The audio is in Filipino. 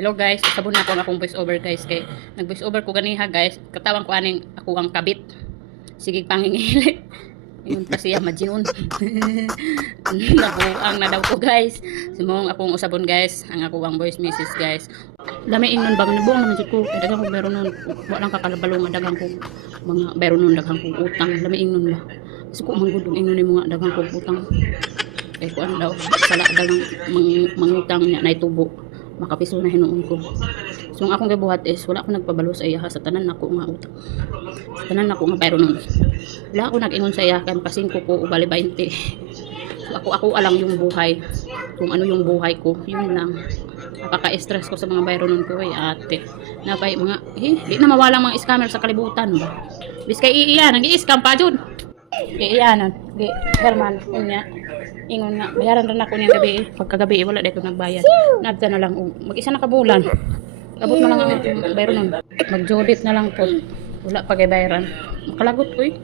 Hello guys, sabon na ko ang akong voice over guys kay nag voice over ko ganiha guys. Katawan ko aning ako ang kabit. Sige pangingilit. Ingon pa siya madyon. Nabuang na daw ko guys. Simong akong usabon guys, ang ako ang voice message guys. Dami ingnon bang nabuang naman jud ko. Kay daghang ko meron nun. Wa lang kakalabalong nga daghang ko mga meron nun daghang ko utang. Dami ingnon ba. Gusto ko manggud ingnon ni mga daghang ko utang. Kay ko ano daw sala daghang mangutang niya na itubo. Makapiso na hinuon ko. So ang akong gibuhat is wala ako nagpabalo sa iya sa tanan nako nga utang. Sa tanan nako nga bayro nun. Wala ako nag-ingon sa iya kan pasing ko ubali 20. So ako alang yung buhay. Kung ano yung buhay ko, yun lang. Napaka-stress ko sa mga bayro nun ko ay ate. Napay mga di na mawalang mga scammer sa kalibutan ba. Biskay iiyan, nag-i-scam pa jud. Iiyanan, di Herman unya. Ingon nga, bayaran rin ako niyang gabi. Pagkagabi, wala dito nagbayad. Nabta na lang, mag-isa na kabulan. Abot na lang ang bayro nun. Mag-judit na lang po. Wala pa kay bayaran. Makalagot ko eh.